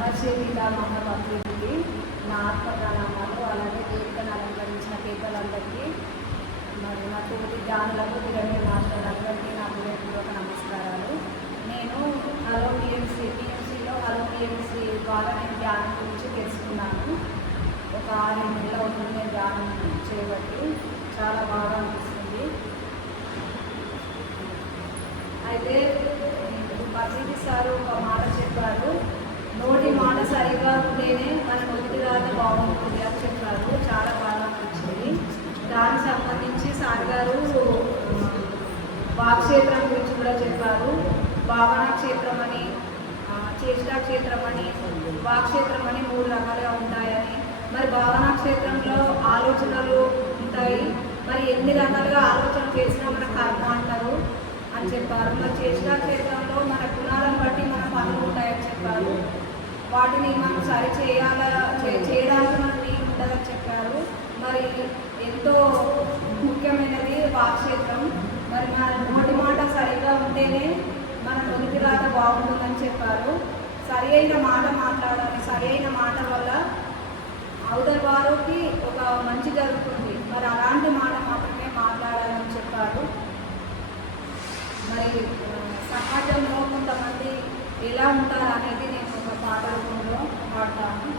మత్స్యగీత మహాభక్తుడికి నా ఆత్మప్రణామాలు. అలాగే వేదికను అలంకరించిన పేదలందరికీ మరి నా తోటి జ్ఞానులకు తిరండి మాస్టర్లందరికీ నా హృదయపూర్వక నమస్కారాలు. నేను హలో పిఎంసీలో హలో పిఎంసీ ద్వారా నేను ధ్యానం గురించి తెలుసుకున్నాను. ఒక 6 నెలల అవుతుంది నేను ధ్యానం చేయబట్టి. చాలా బాగా అనిపిస్తుంది. అయితే పసిడి సారు ఒక మాట చెప్పారు, నోటి మాట సరిగా ఉంటేనే మన నోటి రాత బాగుంటుంది అని చెప్పారు. చాలా బాగా అనిపించింది. దానికి సంబంధించి సార్ గారు వాక్క్షేత్రం గురించి కూడా చెప్పారు. భావనా క్షేత్రం అని, చేష్టా క్షేత్రం అని, వాక్క్షేత్రం అని 3 రకాలుగా ఉంటాయని. మరి భావనా క్షేత్రంలో ఆలోచనలు ఉంటాయి. మరి ఎన్ని రకాలుగా ఆలోచన చేసినా మన కర్మ అంటారు అని చెప్పారు. మరి చేష్టా క్షేత్రంలో మన గుణాలను బట్టి మన పనులు ఉంటాయని చెప్పారు. వాటిని మనం సరి చేయడానికి మనకు వీలు ఉంటుందని చెప్పారు. మరి ఎంతో ముఖ్యమైనది వాక్క్షేత్రం. మరి మన నోటి మాట సరిగా ఉంటేనే మన నొలికి రాత బాగుంటుందని చెప్పారు. సరి అయిన మాట మాట్లాడాలి. సరి అయిన మాట వల్ల అవతల వారికి ఒక మంచి జరుగుతుంది. మరి అలాంటి మాట మాత్రమే మాట్లాడాలని చెప్పారు. మరి సమాజంలో కొంతమంది ఎలా ఉంటారు అనేది నేను ఒక పాట రూపంలో పాడతాను.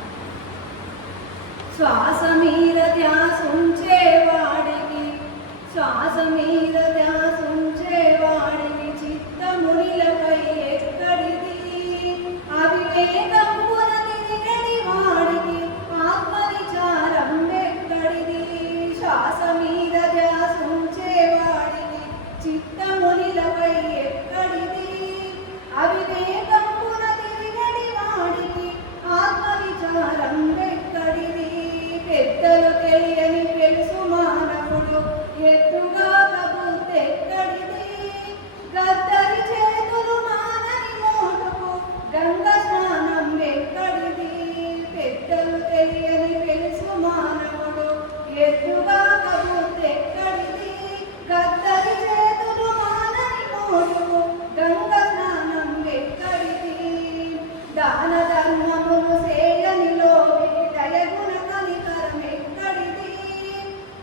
శ్వాస మీద ధ్యాస ఉంచేవాడికి, శ్వాస మీద ధ్యాస ఉంచేవాడికి చిత్తమునిలపై ఎక్కడిది, అవివేకంబున తిరిగడి వాడికి ఆత్మవిచారం ఎక్కడిది. శ్వాస మీద ధ్యాస ఉంచేవాడికి చిత్తమునిలపై ఎక్కడిది, అవివేకంబున తిరిగడి వాడికి ఆత్మవిచారం ఎక్కడిది. పెద్దలు తెలియని తెలుసు మానవుడు ఎత్తుగా కబుర్తెక్కడిది, గద్దరి చేతులు మానని మోటుకు గంగ స్నానం ఎక్కడిది. పెద్దలు తెలియని తెలుసు మానవుడు ఎత్తుగా కబుర్తెక్కడిది, గద్దరి చేతులు మానని మోటుకు గంగ స్నానం ఎక్కడిది. దాన ధర్మములు సేయని లోకి దయగుణ కనికరం ఎక్కడిది,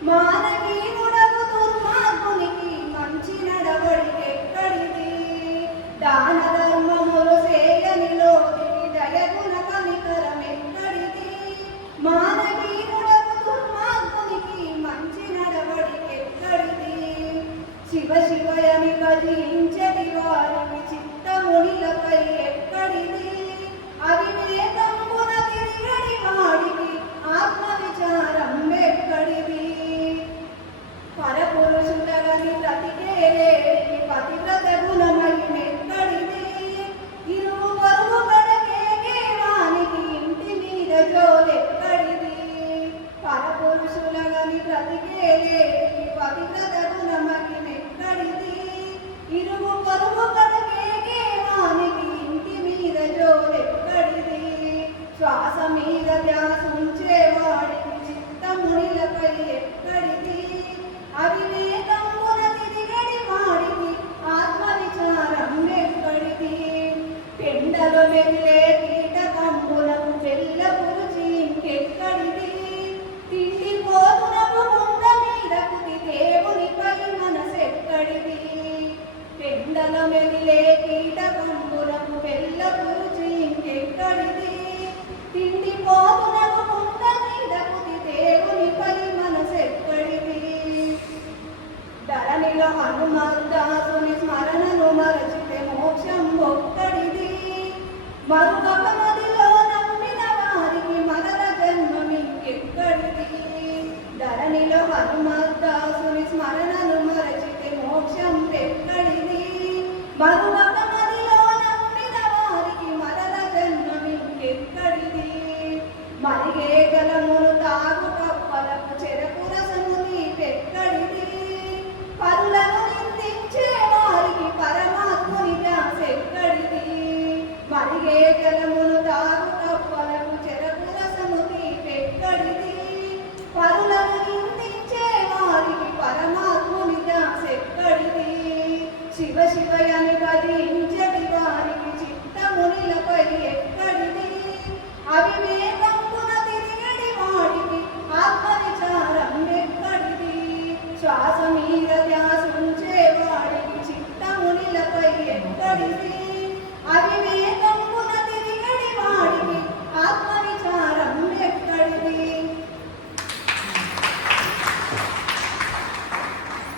మానవీయుడకు దుర్మార్గునికి మంచి నడవడి ఎక్కడిది. దాన ధర్మములు సేయని లోకి దయగుణ కనికరం ఎక్కడిది, మానవీయుడకు దుర్మార్గునికి మంచి నడవడి ఎక్కడిది. శివ శివయని భజించటి వారికి చిత్తమునిలపై ఎక్కడిది, అవివేకంబున తిరిగడి వాడికి ఆత్మవిచారం ఎక్కడిది. పరపురుషుడగని బ్రతికేలేడికి పతివ్రత గుణమహిమెక్కడిది, ఇరువు పొరుగు పడకేగే వానికి ఇంటి మీద జోలెక్కడిది. పరపురుషులగని బ్రతికేలేడికి పతివ్రత గుణమహిమెక్కడిది, ఇరువు పొరుగు పడకేగే వానికి ఇంటి మీద జోలెక్కడిది. శ్వాస మీద ధ్యాస ఉంచేవాడికి చిత్తమునిలపై ఎక్కడిది, అవివేకంబున తిరిగడి వాడికి ఆత్మవిచారం ఎక్కడిది. పెండలు వెళ్ళే కీటకంబులకు తెల్ల పురుచి ఇంకెక్కడిది, తిండి పోతునకు కుండ మీదకు దేవునిపై మనసెక్కడిది. పెండలు వెళ్ళే కీటకంబులకు తెల్ల పురుచి ఇంకెక్కడిది, తిండి పోతునకు కుండ మీదకు దేవునిపై మనసెక్కడిది. ధరణిలో హనుమంతాసుని స్మరణను మరచితే మోక్షం ఒక్కడిది, మరుగక నదిలో నమ్మిన వారికి మరల జన్మమింకెక్కడిది. ధరణిలో హనుమంతాసుని స్మరణను మరచితే మోక్షం ఎక్కడిది, మరుగక నదిలో నమ్మిన వారికి మరల జన్మమింకెక్కడిది. మరిగే జలమును తాగు కప్పలకు చెరకు రసము నీపెక్కడిది, పరులను నిందించే వారికి పరమాత్ముని ధ్యాస ఎక్కడిది. మరిగే జలమును తాగు కప్పలకు చెరకు రసము నీపెక్కడిది, పరులను నిందించే వారికి పరమాత్ముని ధ్యాస ఎక్కడిది. శివ శివయని భజించే తెలిసి అవివేకముతో